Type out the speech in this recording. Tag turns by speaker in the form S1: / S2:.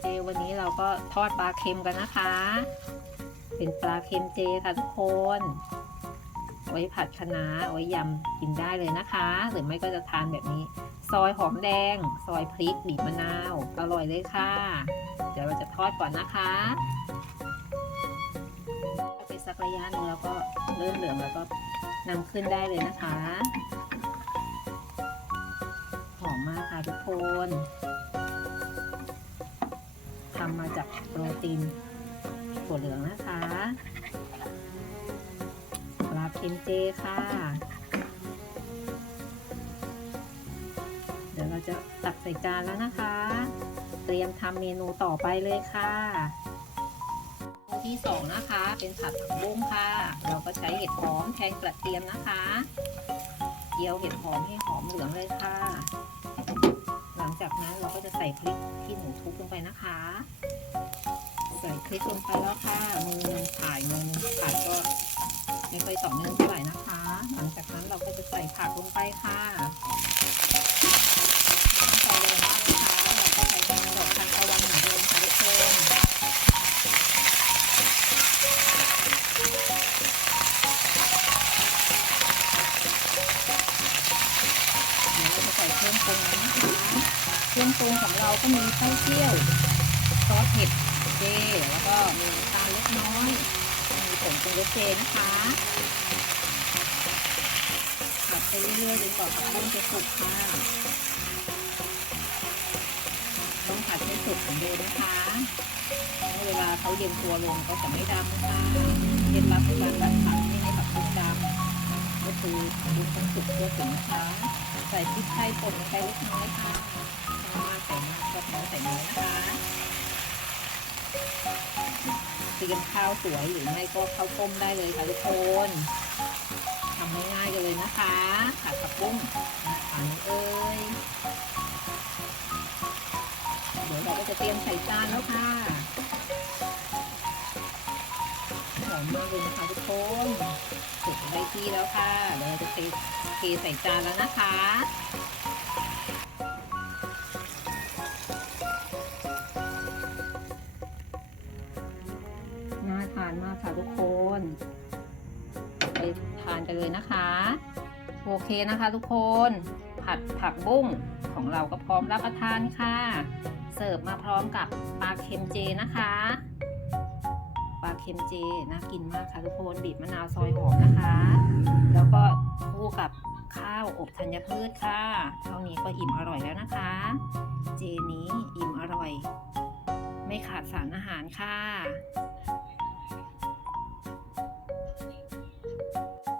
S1: เจวันนี้เราก็ทอดปลาเค็มกันนะคะ เป็นปลาเค็มเจค่ะทุกคน ไว้ผัดคะน้าไว้ยำกินได้เลยนะคะ หรือไม่ก็จะทานแบบนี้ ซอยหอมแดง ซอยพริกบีบมะนาว อร่อยเลยค่ะ เดี๋ยวเราจะทอดก่อนนะคะไปสักระยะหนึงแล้วก็เริ่มเหลืองแล้วก็นำขึ้นได้เลยนะคะ หอมมากค่ะทุกคนำมาจากโปรตีนถั่วเหลืองนะคะปลาเค็มเจค่ะ เดี๋ยวเราจะตักใส่จานแล้วนะคะ เตรียมทำเมนูต่อไปเลยค่ะเมนูที่สองนะคะเป็นผัดผักบุ้งค่ะ เราก็ใช้เห็ดหอมแทนกระเทียมนะคะเจียวเห็ดหอมให้หอมเหลืองเลยค่ะ ลังจากนั้นเราก็จะใส่พริกที่หนูทุบลงไปนะคะ ใส่พริกลงไปแล้วค่ะ มือหนึงถ่ายมือหนึงถ่ายก็ไม่ค่อยต่อเนื่องเท่าไหร่นะคะ หลังจากนั้นเราก็จะใส่ผักลงไปค่ะใส่เลยนะคะเราก็ใส่ดอกทานตะวันเหมือนเดิมค่ะทุกคนเดี๋ยวเราจะใส่เครื่องปรุง เครื่องปรุงของเราก็มีไส้เจี้ยวซอสเผ็ดเจแล้วก็มีน้ำตาลเล็กน้อย มีผงปรุงรสเจนะคะผัดไปเรื่อยๆจนกว่าผักบุ้งจะสุกค่ะต้องผัดให้สุกเหมือนเดิมนะคะเพราะเวลาเขาเย็นตัวลงก็จะไม่ดำค่ะเคล็ดลับในการผัดผักไม่ให้ผักบุ้งดำก็คือผักบุ้งต้องสุกทั่วถึงนะคะใส่พริกไทยป่นลงไปเล็กน้อยค่ะ เตรียมข้าวสวยหรือไม่ก็ข้าวต้มได้เลยค่ะทุกคนทำง่ายๆกันเลยนะคะผัดผักบุ้งนะคะน้องเอ้ยเดี๋ยวเราก็จะเตรียมใส่จานแล้วค่ะหอมมากเลยนะคะทุกคนสุกได้ที่แล้วค่ะเดี๋ยวเราจะเทใส่จานแล้วนะคะานมากค่ะทุกคน ไปทานกันเลยนะคะ โอเคนะคะทุกคน ผัดผักบุ้งของเราก็พร้อมรับประทานค่ะ เสิร์ฟมาพร้อมกับปลาเค็มเจนะคะปลาเค็มเจน่ากินมากค่ะทุกคนบีบมะนาวซอยหอมนะคะ แล้วก็คู่กับข้าวอบธัญพืชค่ะ เท่านี้ก็อิ่มอร่อยแล้วนะคะ เจนี้อิ่มอร่อย ไม่ขาดสารอาหารค่ะ ん?